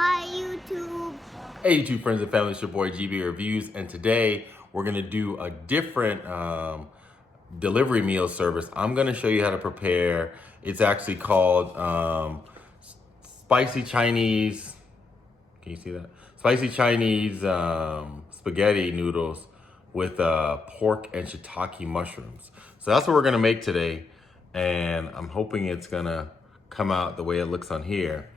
Hi YouTube. Hey YouTube friends and family, it's your boy GB Reviews, and today we're gonna do a different delivery meal service. I'm gonna show you how to prepare. It's actually called spicy Chinese. Can you see that? Spicy Chinese spaghetti noodles with pork and shiitake mushrooms. So that's what we're gonna make today, and I'm hoping it's gonna come out the way it looks on here.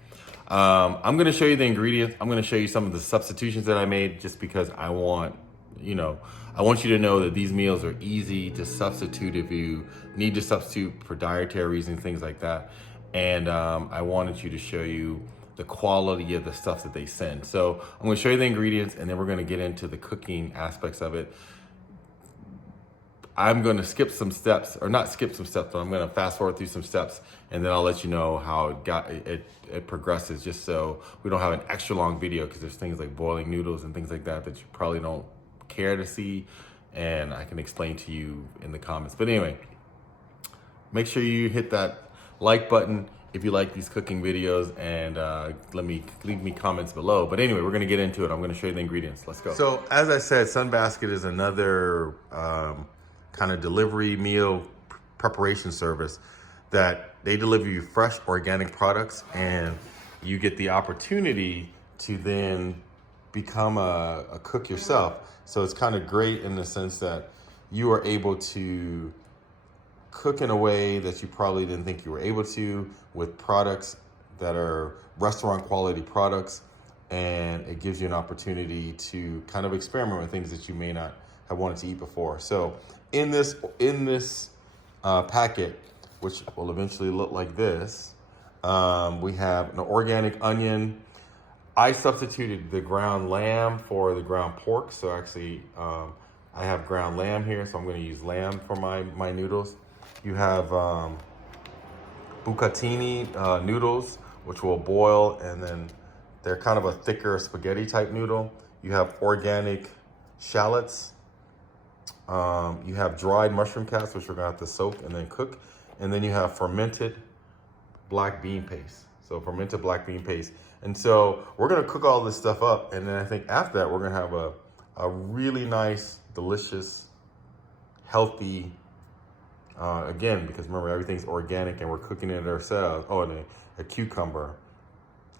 I'm gonna show you the ingredients. I'm gonna show you some of the substitutions that I made just because I want you to know that these meals are easy to substitute if you need to substitute for dietary reasons, things like that. And I wanted you to show you the quality of the stuff that they send. So I'm gonna show you the ingredients and then we're gonna get into the cooking aspects of it. I'm going to skip some steps, or not skip some steps, but I'm going to fast forward through some steps, and then I'll let you know how it progresses, just so we don't have an extra long video, because there's things like boiling noodles and things like that that you probably don't care to see, and I can explain to you in the comments. But anyway, make sure you hit that like button if you like these cooking videos, and leave me comments below. But anyway, we're going to get into it. I'm going to show you the ingredients. Let's go. So as I said, Sunbasket is another kind of delivery meal preparation service that they deliver you fresh organic products, and you get the opportunity to then become a cook yourself. So it's kind of great in the sense that you are able to cook in a way that you probably didn't think you were able to, with products that are restaurant quality products, and it gives you an opportunity to kind of experiment with things that you may not have wanted to eat before. So in this packet, which will eventually look like this, we have an organic onion. I substituted the ground lamb for the ground pork. So actually, I have ground lamb here, so I'm going to use lamb for my noodles. You have bucatini noodles, which will boil, and then they're kind of a thicker spaghetti type noodle. You have organic shallots. You have dried mushroom caps, which we're gonna have to soak and then cook. And then you have fermented black bean paste. So fermented black bean paste. And so we're gonna cook all this stuff up. And then I think after that, we're gonna have a really nice, delicious, healthy, again, because remember, everything's organic and we're cooking it ourselves. Oh, and a cucumber.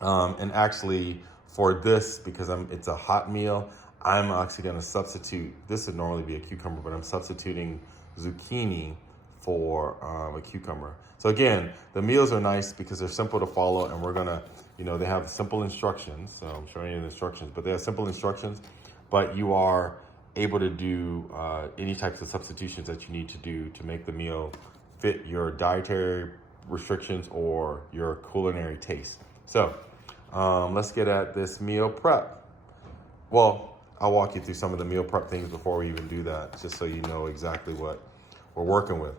And actually for this, because it's a hot meal, I'm actually gonna substitute, this would normally be a cucumber, but I'm substituting zucchini for a cucumber. So again, the meals are nice because they're simple to follow, and we're gonna, they have simple instructions. So I'm showing you the instructions, but they have simple instructions, but you are able to do any types of substitutions that you need to do to make the meal fit your dietary restrictions or your culinary taste. So let's get at this meal prep. Well, I'll walk you through some of the meal prep things before we even do that, just so you know exactly what we're working with.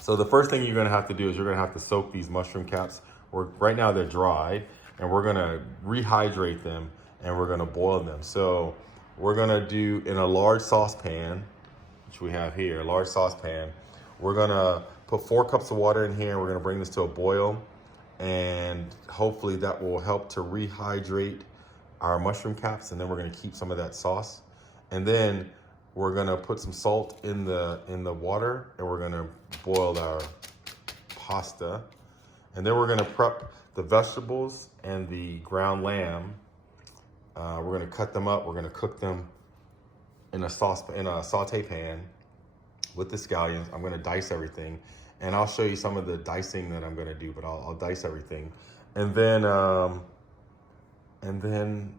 So the first thing you're gonna have to do is you're gonna have to soak these mushroom caps. Right now they're dry, and we're gonna rehydrate them, and we're gonna boil them. So we're gonna do, in a large saucepan, which we have here, a large saucepan, we're gonna put 4 cups of water in here. We're gonna bring this to a boil, and hopefully that will help to rehydrate our mushroom caps, and then we're gonna keep some of that sauce. And then we're gonna put some salt in the water, and we're gonna boil our pasta. And then we're gonna prep the vegetables and the ground lamb. We're gonna cut them up. We're gonna cook them in a saute pan with the scallions. I'm gonna dice everything, and I'll show you some of the dicing that I'm gonna do, but I'll dice everything. And then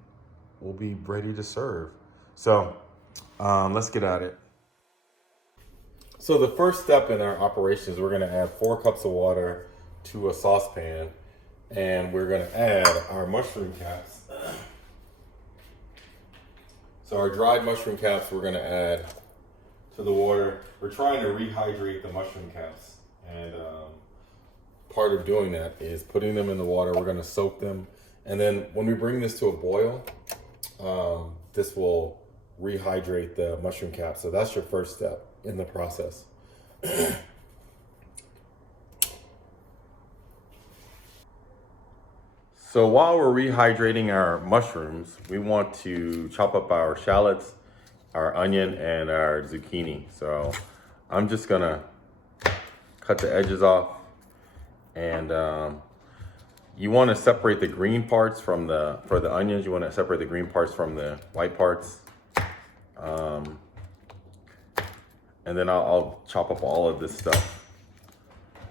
we'll be ready to serve. So let's get at it. So the first step in our operation is we're gonna add 4 cups of water to a saucepan, and we're gonna add our mushroom caps. So our dried mushroom caps we're gonna add to the water. We're trying to rehydrate the mushroom caps, and part of doing that is putting them in the water. We're gonna soak them, and then when we bring this to a boil, this will rehydrate the mushroom cap. So that's your first step in the process. So while we're rehydrating our mushrooms, we want to chop up our shallots, our onion, and our zucchini. So I'm just gonna cut the edges off, and you want to separate the green parts from for the onions, you want to separate the green parts from the white parts. And then I'll chop up all of this stuff,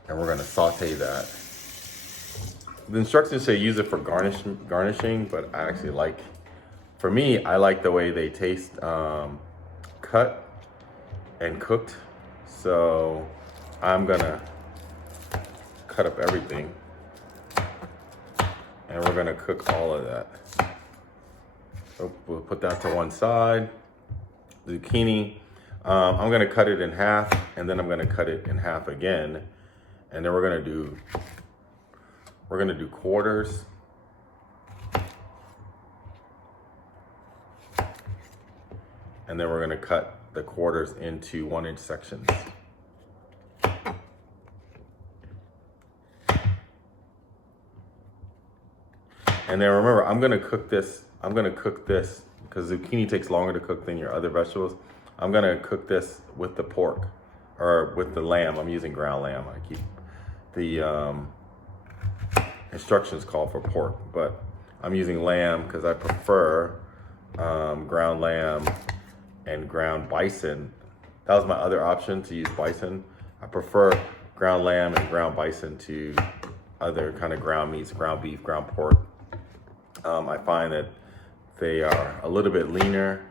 and we're gonna saute that. The instructions say use it for garnishing, but I actually for me, I like the way they taste cut and cooked. So I'm gonna cut up everything, and we're gonna cook all of that. So we'll put that to one side. Zucchini, I'm gonna cut it in half, and then I'm gonna cut it in half again, and then we're gonna do quarters. And then we're gonna cut the quarters into 1-inch sections. And then remember, I'm gonna cook this because zucchini takes longer to cook than your other vegetables. I'm gonna cook this with the pork, or with the lamb. I'm using ground lamb. I keep the instructions call for pork, but I'm using lamb because I prefer ground lamb and ground bison. That was my other option, to use bison. I prefer ground lamb and ground bison to other kind of ground meats, ground beef, ground pork. I find that they are a little bit leaner,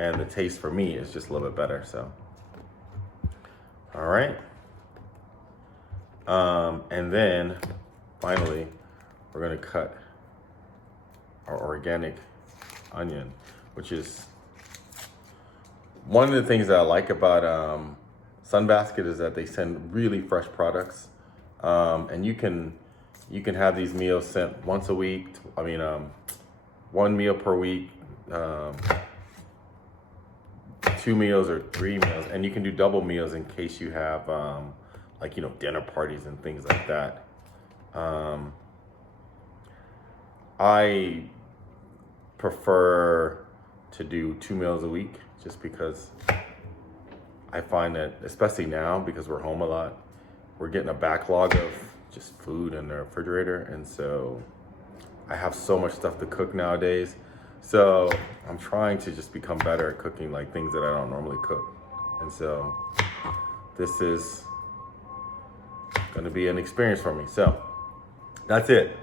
and the taste for me is just a little bit better. So, all right. And then finally, we're gonna cut our organic onion, which is one of the things that I like about Sunbasket, is that they send really fresh products, and you can have these meals sent once a week. I mean, one meal per week, 2 meals or 3 meals, and you can do double meals in case you have like, dinner parties and things like that. I prefer to do 2 meals a week, just because I find that, especially now because we're home a lot, we're getting a backlog of just food in the refrigerator, and so I have so much stuff to cook nowadays. So I'm trying to just become better at cooking like things that I don't normally cook. And so this is gonna be an experience for me. So that's it.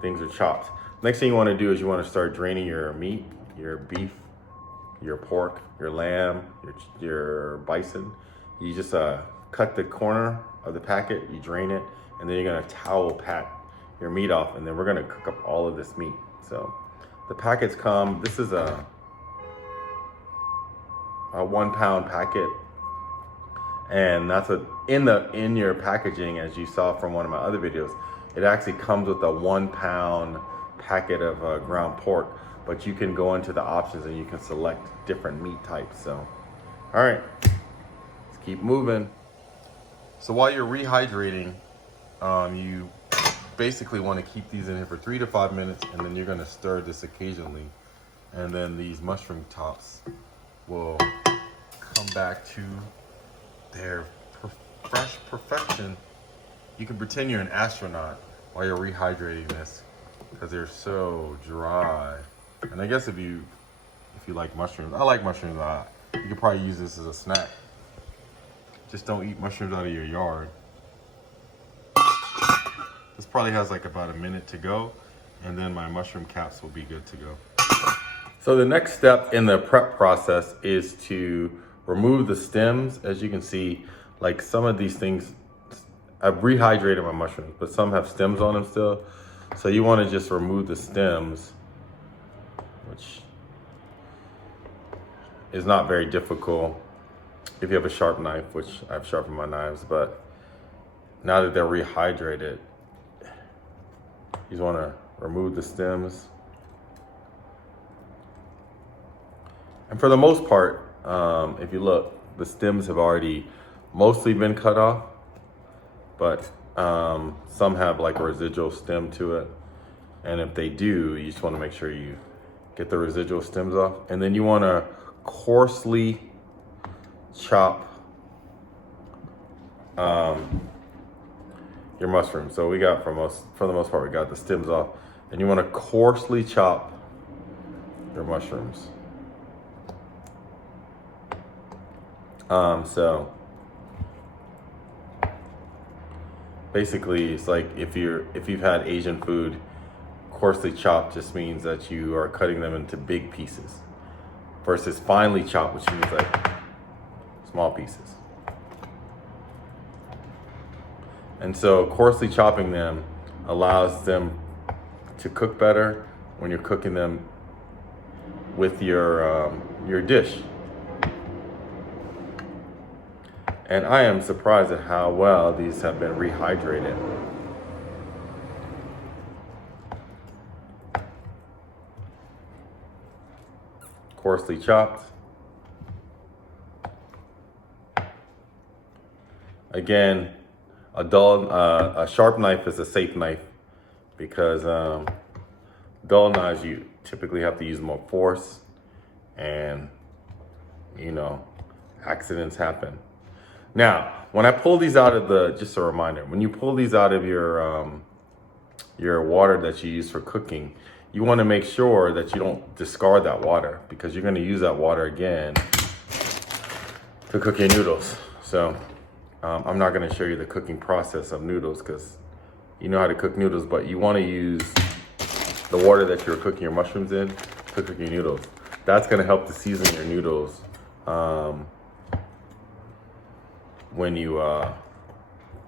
Things are chopped. Next thing you wanna do is you wanna start draining your meat, your beef, your pork, your lamb, your bison. You just cut the corner of the packet, you drain it, and then you're gonna towel pat your meat off, and then we're gonna cook up all of this meat. So the packets come, this is a 1 pound packet, and that's in your packaging, as you saw from one of my other videos, it actually comes with a 1 pound packet of ground pork, but you can go into the options and you can select different meat types. So, all right, let's keep moving. So while you're rehydrating, you basically want to keep these in here for 3 to 5 minutes, and then you're going to stir this occasionally, and then these mushroom tops will come back to their fresh perfection. You can pretend you're an astronaut while you're rehydrating this, because they're so dry. And I guess if you like mushrooms, I like mushrooms a lot. You could probably use this as a snack. Just don't eat mushrooms out of your yard. This probably has like about a minute to go, and then my mushroom caps will be good to go. So the next step in the prep process is to remove the stems. As you can see, like some of these things, I've rehydrated my mushrooms, but some have stems on them still. So you want to just remove the stems, which is not very difficult if you have a sharp knife, which I've sharpened my knives. But now that they're rehydrated, you just want to remove the stems. And for the most part, if you look, the stems have already mostly been cut off, but Some have like a residual stem to it. And if they do, you just want to make sure you get the residual stems off. And then you want to coarsely chop your mushrooms. So we got, for the most part, we got the stems off. And you want to coarsely chop your mushrooms. So basically, it's like if you've had Asian food, coarsely chopped just means that you are cutting them into big pieces, versus finely chopped, which means like small pieces. And so coarsely chopping them allows them to cook better when you're cooking them with your dish. And I am surprised at how well these have been rehydrated. Coarsely chopped. Again, a sharp knife is a safe knife, because dull knives, you typically have to use more force, and accidents happen. Now, when I pull these out of just a reminder, when you pull these out of your water that you use for cooking, you want to make sure that you don't discard that water, because you're going to use that water again to cook your noodles. So I'm not going to show you the cooking process of noodles, because you know how to cook noodles, but you want to use the water that you're cooking your mushrooms in to cook your noodles. That's going to help to season your noodles when you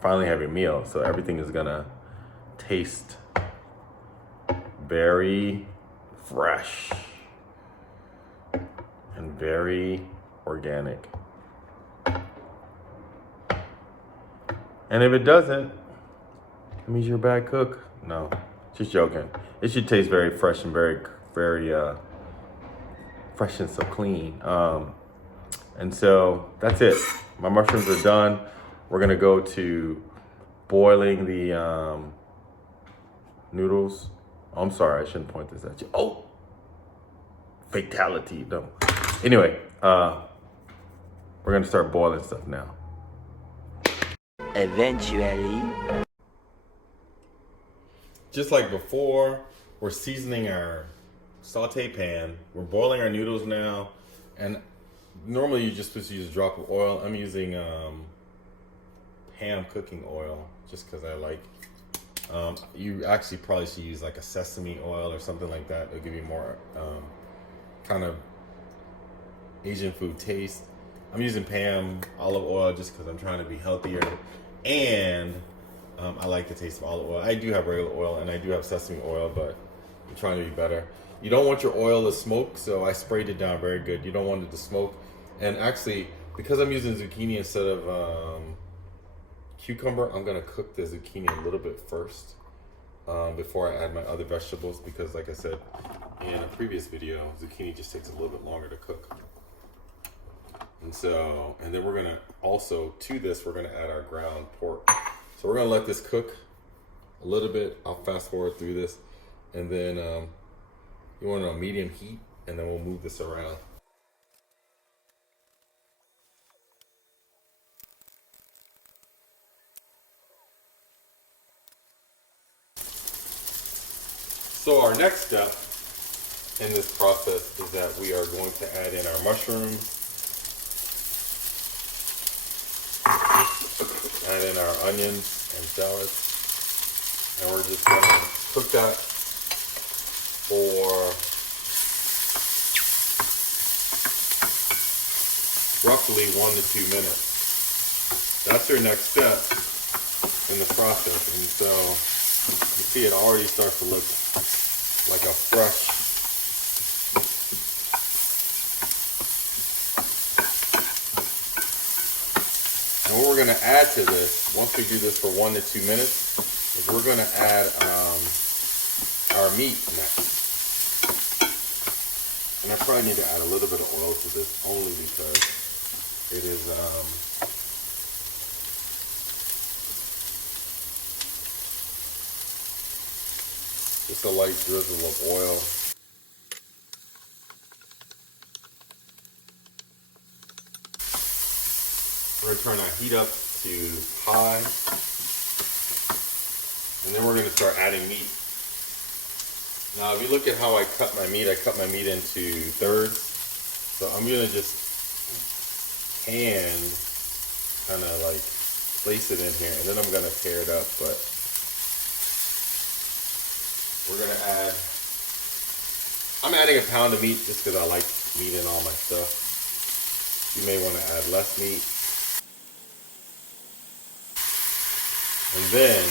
finally have your meal. So everything is going to taste very fresh and very organic. And if it doesn't, it means you're a bad cook. No, just joking. It should taste very fresh and very fresh and so clean. And so that's it. My mushrooms are done. We're gonna go to boiling the noodles. Oh, I'm sorry, I shouldn't point this at you. Oh, fatality. No. Anyway, we're gonna start boiling stuff now. Eventually. Just like before, we're seasoning our saute pan. We're boiling our noodles now, and normally you're just supposed to use a drop of oil. I'm using Pam cooking oil just because I like. You actually probably should use like a sesame oil or something like that. It'll give you more kind of Asian food taste. I'm using Pam olive oil just because I'm trying to be healthier, and I like the taste of olive oil. I do have regular oil and I do have sesame oil, but I'm trying to be better. You don't want your oil to smoke, so I sprayed it down very good. You don't want it to smoke. And actually, because I'm using zucchini instead of cucumber, I'm gonna cook the zucchini a little bit first before I add my other vegetables, because like I said in a previous video, zucchini just takes a little bit longer to cook. And then we're gonna also, to this, we're gonna add our ground pork. So we're gonna let this cook a little bit. I'll fast forward through this, and then you want it on medium heat, and then we'll move this around. So our next step in this process is that we are going to add in our mushrooms, add in our onions and shallots, and we're just going to cook that for roughly 1 to 2 minutes. That's your next step in the process. And so you see it already starts to look like a fresh And what we're going to add to this, once we do this for 1 to 2 minutes, is we're going to add our meat next. And I probably need to add a little bit of oil to this only because it is Just a light drizzle of oil. We're gonna turn our heat up to high. And then we're gonna start adding meat. Now, if you look at how I cut my meat into thirds. So I'm gonna just hand kind of like place it in here, and then I'm gonna tear it up. But we're gonna add, I'm adding a pound of meat just because I like meat in all my stuff. You may want to add less meat. And then,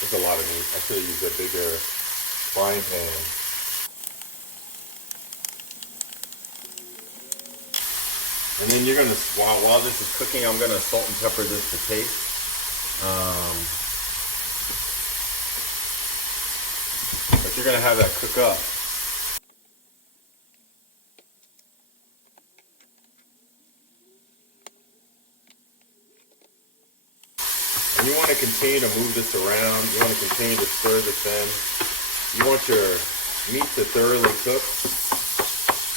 there's a lot of meat. I should have used a bigger frying pan. And then you're gonna, while this is cooking, I'm gonna salt and pepper this to taste. But you're gonna have that cook up. And you want to continue to move this around. You want to continue to stir this in. You want your meat to thoroughly cook.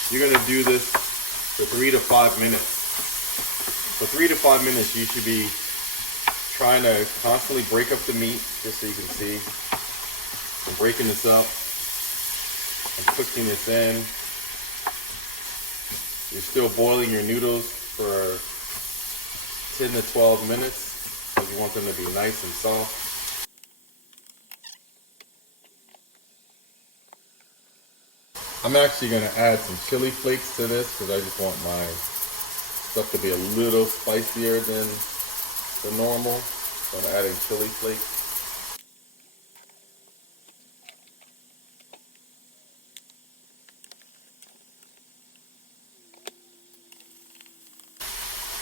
You're going to do this for 3 to 5 minutes. For 3 to 5 minutes, you should be trying to constantly break up the meat, just so you can see. I'm breaking this up. I'm cooking this in. You're still boiling your noodles for 10 to 12 minutes. You want them to be nice and soft. I'm actually going to add some chili flakes to this because I just want my stuff to be a little spicier than normal. So I'm adding chili flakes.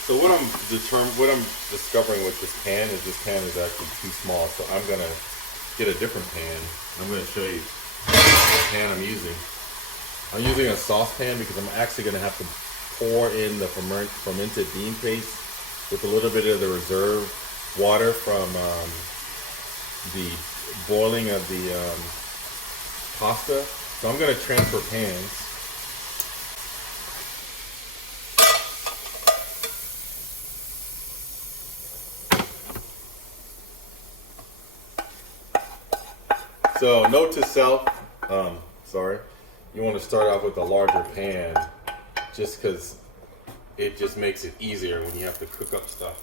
So what I'm discovering with this pan is actually too small. So I'm gonna get a different pan. I'm gonna show you the pan I'm using. I'm using a saucepan because I'm actually gonna have to pour in the fermented bean paste with a little bit of the reserve water from the boiling of the pasta. So I'm gonna transfer pans. So note to self, you want to start off with a larger pan just because it just makes it easier when you have to cook up stuff.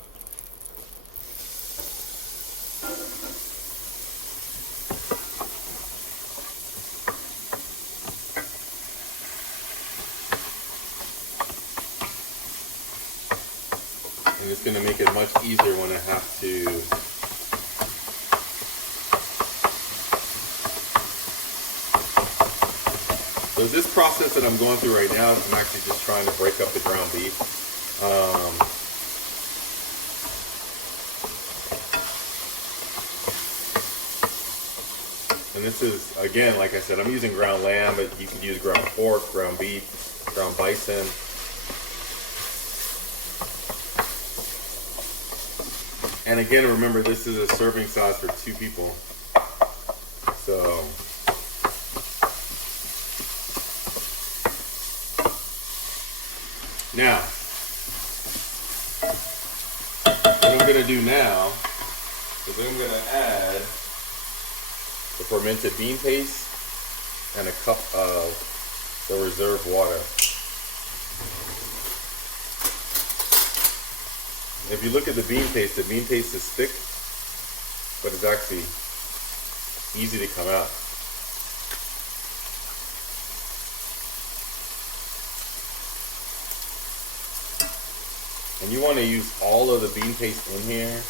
And it's going to make it much easier when I have to So this process that I'm going through right now is I'm actually just trying to break up the ground beef. And this is, again, like I said, I'm using ground lamb, but you could use ground pork, ground beef, ground bison. And again, remember, this is a serving size for 2 people. So now, what I'm going to do now is I'm going to add the fermented bean paste and a cup of the reserved water. If you look at the bean paste is thick, but it's actually easy to come out. And you want to use all of the bean paste in here.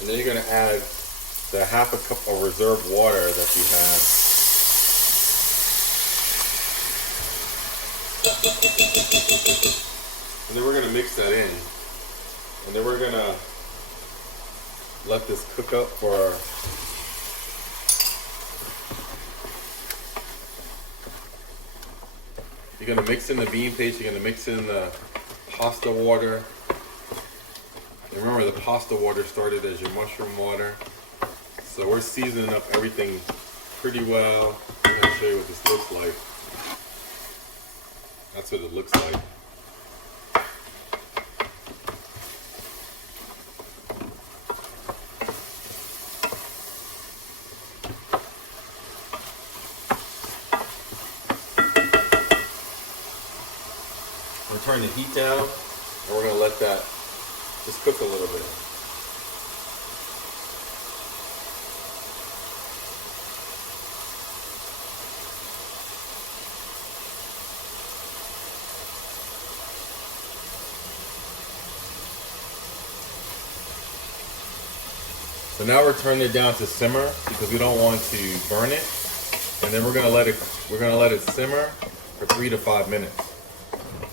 And then you're going to add the half a cup of reserved water that you have. And then we're going to mix that in. And then we're going to let this cook up for You're gonna mix in the bean paste, you're gonna mix in the pasta water. And remember, the pasta water started as your mushroom water. So we're seasoning up everything pretty well. I'm gonna show you what this looks like. That's what it looks like. We're turning the heat down, and we're gonna let that just cook a little bit. So now we're turning it down to simmer because we don't want to burn it, and then we're gonna let it simmer for 3 to 5 minutes.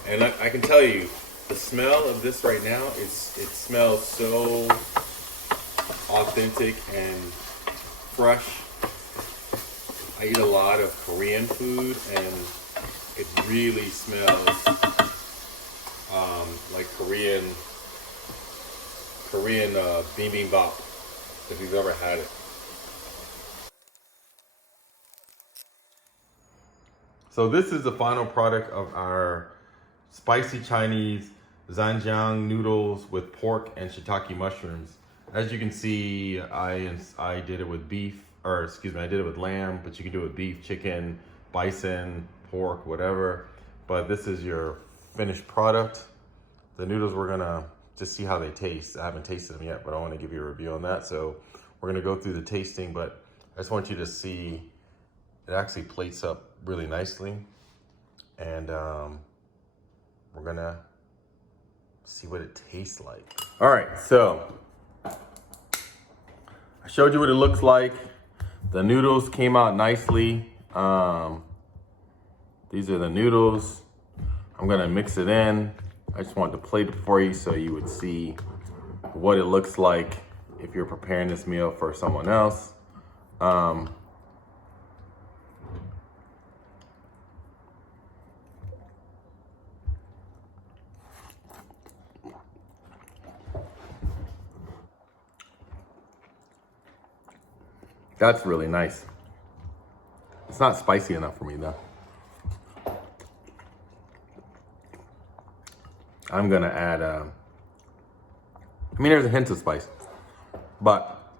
And I can tell you, the smell of this right now, it smells so authentic and fresh. I eat a lot of Korean food, and it really smells like Korean bibimbap, if you've ever had it. So this is the final product of our spicy Chinese Zhajiang noodles with pork and shiitake mushrooms. As you can see, I did it with beef, or excuse me, I did it with lamb, but you can do it with beef, chicken, bison, pork, whatever. But this is your finished product. The noodles, we're gonna just see how they taste. I haven't tasted them yet, but I wanna give you a review on that. So we're gonna go through the tasting, but I just want you to see, it actually plates up really nicely. And we're gonna see what it tastes like. All right, so I showed you what it looks like. The noodles came out nicely. These are the noodles. I'm gonna mix it in. I just wanted to plate it for you so you would see what it looks like if you're preparing this meal for someone else. That's really nice. It's not spicy enough for me though. I'm gonna add, I mean, there's a hint of spice, but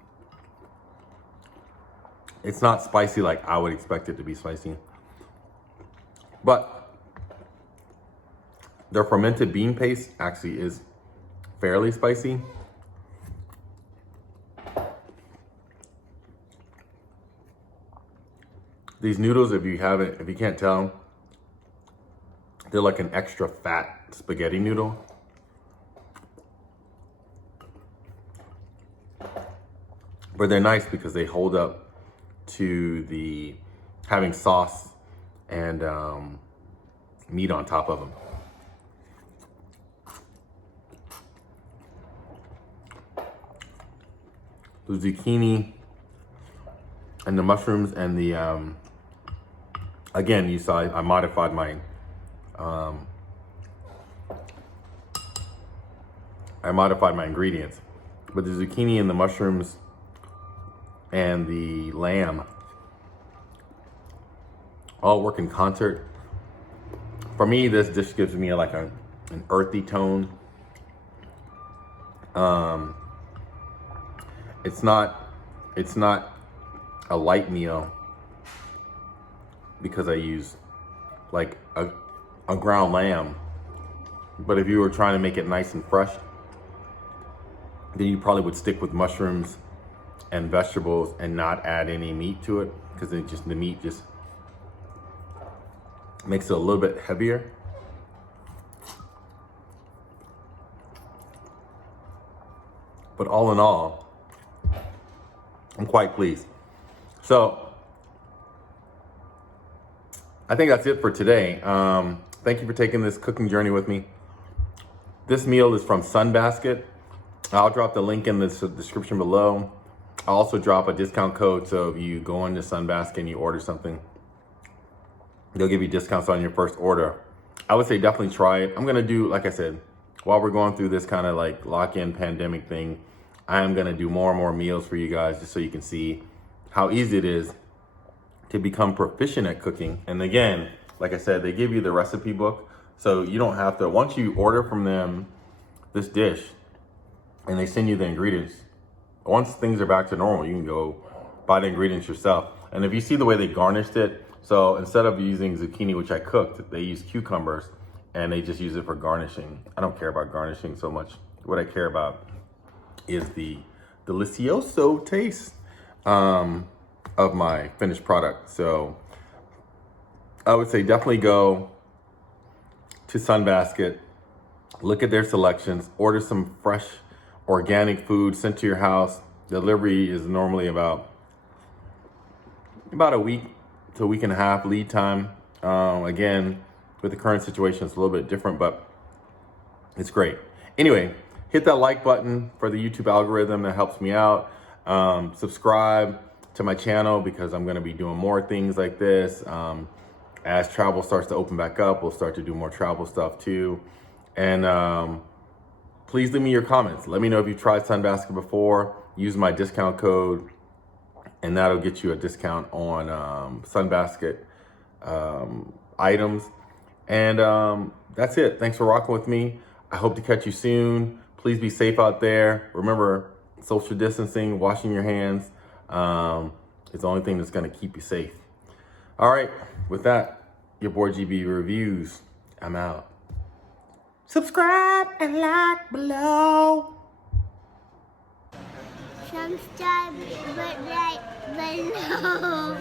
it's not spicy like I would expect it to be spicy. But their fermented bean paste actually is fairly spicy. These noodles, if you can't tell, they're like an extra fat spaghetti noodle. But they're nice because they hold up to the having sauce and meat on top of them. The zucchini and the mushrooms and the again, you saw I modified my ingredients, but the zucchini and the mushrooms and the lamb all work in concert. For me, this dish gives me like an earthy tone. It's not a light meal because I use like a ground lamb. But if you were trying to make it nice and fresh, then you probably would stick with mushrooms and vegetables and not add any meat to it, because the meat just makes it a little bit heavier. But all in all, I'm quite pleased. So I think that's it for today. Thank you for taking this cooking journey with me. This meal is from Sunbasket. I'll drop the link in the description below. I'll also drop a discount code, so if you go into Sunbasket and you order something, they'll give you discounts on your first order. I would say definitely try it. I'm gonna do, like I said, while we're going through this kind of like lock-in pandemic thing, I am gonna do more and more meals for you guys just so you can see how easy it is to become proficient at cooking. And again, like I said, they give you the recipe book, so you don't have to, once you order from them this dish and they send you the ingredients, once things are back to normal, you can go buy the ingredients yourself. And if you see the way they garnished it, so instead of using zucchini, which I cooked, they use cucumbers and they just use it for garnishing. I don't care about garnishing so much. What I care about is the delicioso taste of my finished product. So I would say definitely go to Sunbasket, look at their selections, order some fresh organic food sent to your house. Delivery is normally about a week to a week and a half lead time. Again, with the current situation, it's a little bit different, but it's great. Anyway, hit that like button for the YouTube algorithm. That helps me out. Subscribe to my channel because I'm going to be doing more things like this. As travel starts to open back up, we'll start to do more travel stuff too. And please leave me your comments. Let me know if you've tried Sunbasket before. Use my discount code, and that'll get you a discount on Sunbasket items. And that's it. Thanks for rocking with me. I hope to catch you soon. Please be safe out there. Remember, social distancing, washing your hands is the only thing that's going to keep you safe. All right. With that, your boy GB Reviews. I'm out. Subscribe and like below. Subscribe, but like below.